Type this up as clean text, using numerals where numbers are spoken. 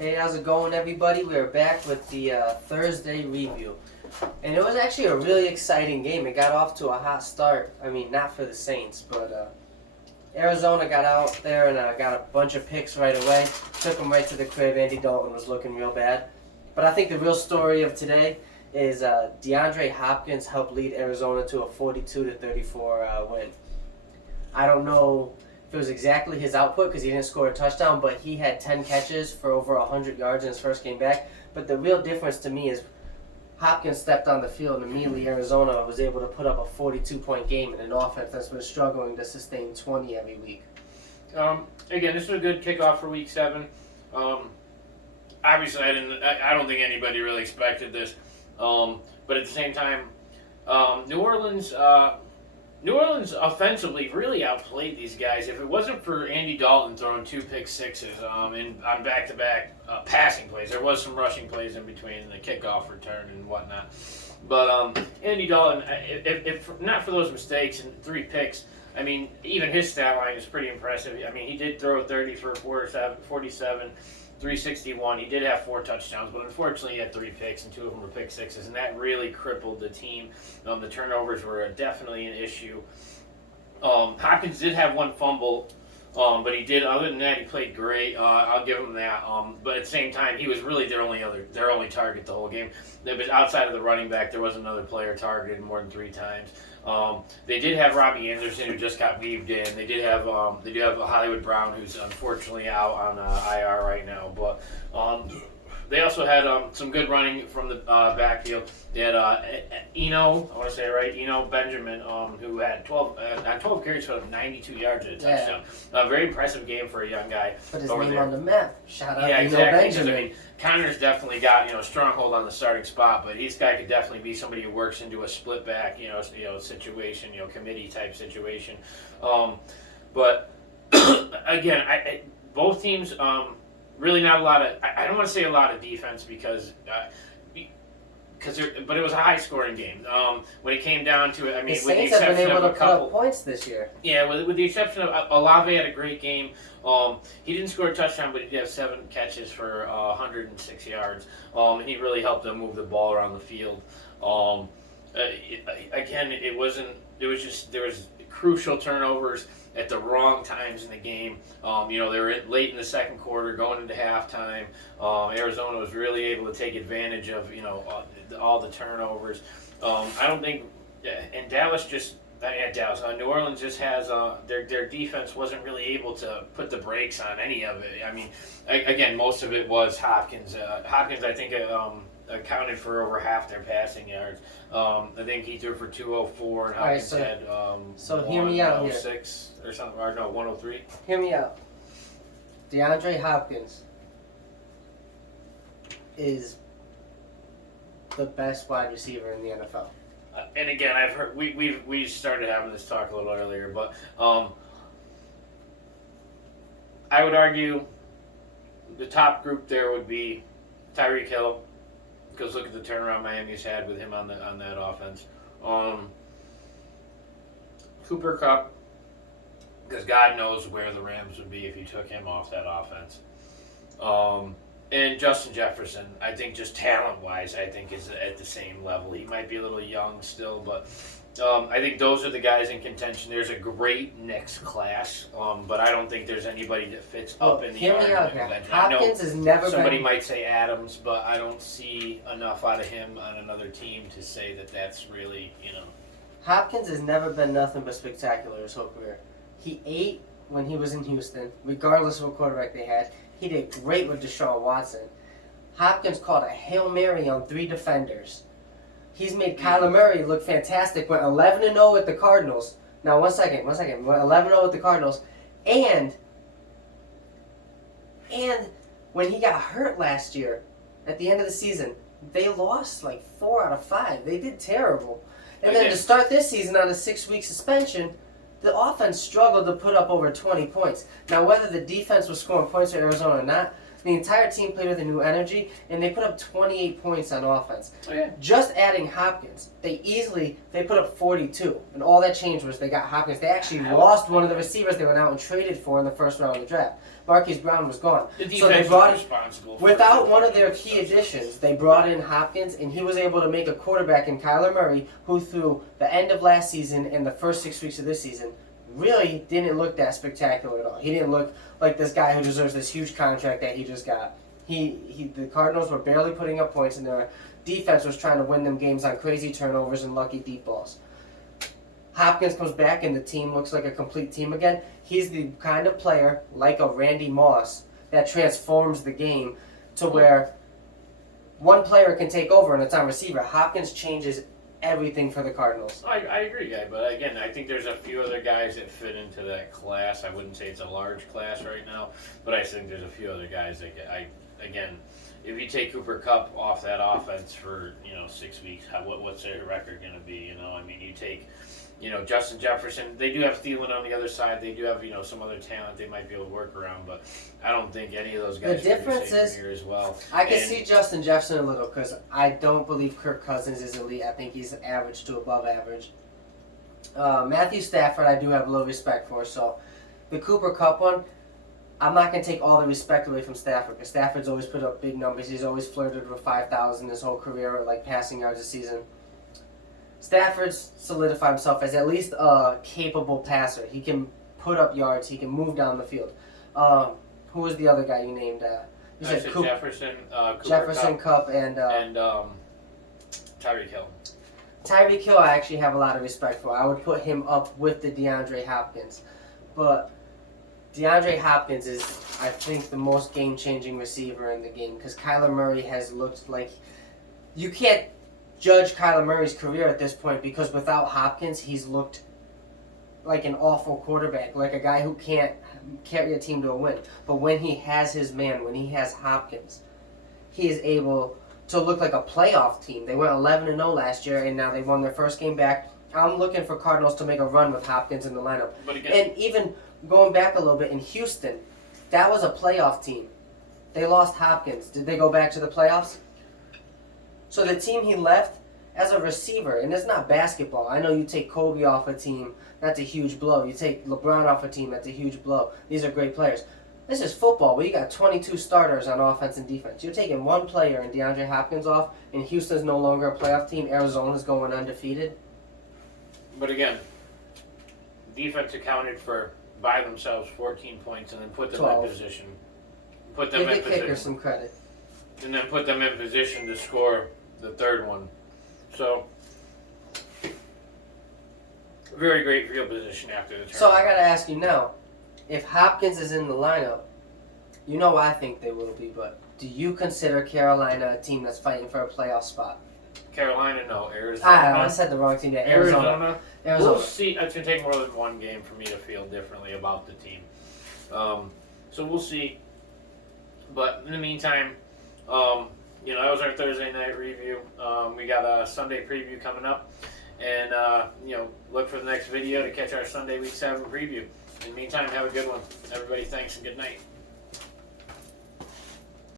Hey, how's it going, everybody? We are back with the Thursday review. And it was actually a really exciting game. It got off to a hot start. I mean, not for the Saints, but Arizona got out there and got a bunch of picks right away. Took them right to the crib. Andy Dalton was looking real bad. But I think the real story of today is DeAndre Hopkins helped lead Arizona to a 42-34 win. I don't know if it was exactly his output because he didn't score a touchdown, but he had 10 catches for over 100 yards in his first game back. But the real difference to me is Hopkins stepped on the field and immediately Arizona was able to put up a 42-point game in an offense that's been struggling to sustain 20 every week. Again, this was a good kickoff for Week 7. Obviously, I don't think anybody really expected this, but at the same time, New Orleans offensively really outplayed these guys. If it wasn't for Andy Dalton throwing 2 pick sixes on back-to-back passing plays, there was some rushing plays in between the kickoff return and whatnot. But Andy Dalton, if not for those mistakes and 3 picks, I mean, even his stat line is pretty impressive. I mean, he did throw 30 for 47, 361. He did have 4 touchdowns, but unfortunately he had 3 picks, and 2 of them were pick sixes, and that really crippled the team. The turnovers were definitely an issue. Hopkins did have 1 fumble, but he did. Other than that, he played great. I'll give him that. But at the same time, he was really their only target the whole game. But outside of the running back, there was another player targeted more than 3 times. They did have Robbie Anderson, who just got weaved in. They do have Hollywood Brown, who's unfortunately out on IR right now. But they also had some good running from the backfield. They had Eno, I want to say it right, Eno Benjamin, who had 12 carries for 92 yards and a touchdown. A very impressive game for a young guy. Put his over name there on the map. Shout out Yeah, to exactly. Benjamin. I mean, Connor's definitely got a stronghold on the starting spot, but this guy could definitely be somebody who works into a split back situation, committee type situation. But again, both teams really not a lot of. I don't want to say a lot of defense because but it was a high scoring game. When it came down to it, I mean, The with the Saints have been exception able of to a put up couple. points this year. Yeah, with the exception of Olave had a great game. He didn't score a touchdown, but he did have 7 catches for 106 yards. And he really helped them move the ball around the field. Again, it wasn't. It was just there was crucial turnovers at the wrong times in the game. They were late in the second quarter, going into halftime. Arizona was really able to take advantage of all the turnovers. I don't think, and Dallas just. New Orleans just has their defense wasn't really able to put the brakes on any of it. I mean, again, most of it was Hopkins. Hopkins, I think, accounted for over half their passing yards. I think he threw for 204, and Hopkins had so hear me out here. 106 or something, or no, 103. Hear me out. DeAndre Hopkins is the best wide receiver in the NFL. And again, I've heard we started having this talk a little earlier, but I would argue the top group there would be Tyreek Hill, because look at the turnaround Miami's had with him on that offense. Cooper Kupp, because God knows where the Rams would be if you took him off that offense. And Justin Jefferson, I think just talent-wise, I think is at the same level. He might be a little young still, but I think those are the guys in contention. There's a great next class, but I don't think there's anybody that fits up in the Hear me out argument. here. Hopkins has never somebody been... might say Adams, but I don't see enough out of him on another team to say that that's really, Hopkins has never been nothing but spectacular his whole career. He ate when he was in Houston, regardless of what quarterback they had. He did great with Deshaun Watson. Hopkins caught a Hail Mary on 3 defenders. He's made Kyler Murray look fantastic. Went 11-0 with the Cardinals. Now, one second. Went 11-0 with the Cardinals. And when he got hurt last year, at the end of the season, they lost like 4 out of 5. They did terrible. And then to start this season on a 6-week suspension, the offense struggled to put up over 20 points. Now, whether the defense was scoring points for Arizona or not, The entire team played with a new energy, and they put up 28 points on offense. Oh, yeah. Just adding Hopkins, they put up 42, and all that changed was they got Hopkins. They actually lost one of the receivers they went out and traded for in the first round of the draft. Marquise Brown was gone. The defense So they brought was responsible. without one of their key additions, they brought in Hopkins, and he was able to make a quarterback in Kyler Murray, who through the end of last season and the first 6 weeks of this season really didn't look that spectacular at all. He didn't look like this guy who deserves this huge contract that he just got. The Cardinals were barely putting up points, and their defense was trying to win them games on crazy turnovers and lucky deep balls. Hopkins comes back, and the team looks like a complete team again. He's the kind of player, like a Randy Moss, that transforms the game to where one player can take over and it's on receiver. Hopkins changes everything for the Cardinals. I agree, guy, but again, I think there's a few other guys that fit into that class. I wouldn't say it's a large class right now, but I think there's a few other guys that again, if you take Cooper Kupp off that offense for 6 weeks, what's their record going to be? I mean, you take Justin Jefferson. They do have Thielen on the other side. They do have some other talent they might be able to work around, but I don't think any of those guys. The difference is here as well. I can see Justin Jefferson a little because I don't believe Kirk Cousins is elite. I think he's average to above average. Matthew Stafford, I do have a little respect for. So the Cooper Kupp one, I'm not going to take all the respect away from Stafford because Stafford's always put up big numbers. He's always flirted with 5,000 his whole career, like passing yards a season. Stafford's solidified himself as at least a capable passer. He can put up yards. He can move down the field. Who was the other guy you named? You said Jefferson, Jefferson, Kupp, and Tyreek Hill. Tyreek Hill, I actually have a lot of respect for. I would put him up with the DeAndre Hopkins, but DeAndre Hopkins is, I think, the most game-changing receiver in the game because Kyler Murray has looked like you can't judge Kyler Murray's career at this point because without Hopkins, he's looked like an awful quarterback, like a guy who can't carry a team to a win. But when he has his man, when he has Hopkins, he is able to look like a playoff team. They went 11-0 last year, and now they won their first game back. I'm looking for Cardinals to make a run with Hopkins in the lineup. But again, and even going back a little bit, in Houston, that was a playoff team. They lost Hopkins. Did they go back to the playoffs? So the team he left as a receiver, and it's not basketball. I know you take Kobe off a team, that's a huge blow. You take LeBron off a team, that's a huge blow. These are great players. This is football where you got 22 starters on offense and defense. You're taking one player and DeAndre Hopkins off, and Houston's no longer a playoff team. Arizona's going undefeated. But again, defense accounted for by themselves 14 points and then put them 12. in position. Give the kicker some credit. And then put them in position to score the third one. So, very great field position after the turn. So I got to ask you now, if Hopkins is in the lineup, you know I think they will be, but do you consider Carolina a team that's fighting for a playoff spot? Carolina, no. Arizona. I said the wrong team. Yeah, Arizona. We'll see. It's going to take more than one game for me to feel differently about the team. So we'll see. But in the meantime, that was our Thursday night review. We got a Sunday preview coming up. And, look for the next video to catch our Sunday Week 7 preview. In the meantime, have a good one. Everybody, thanks and good night.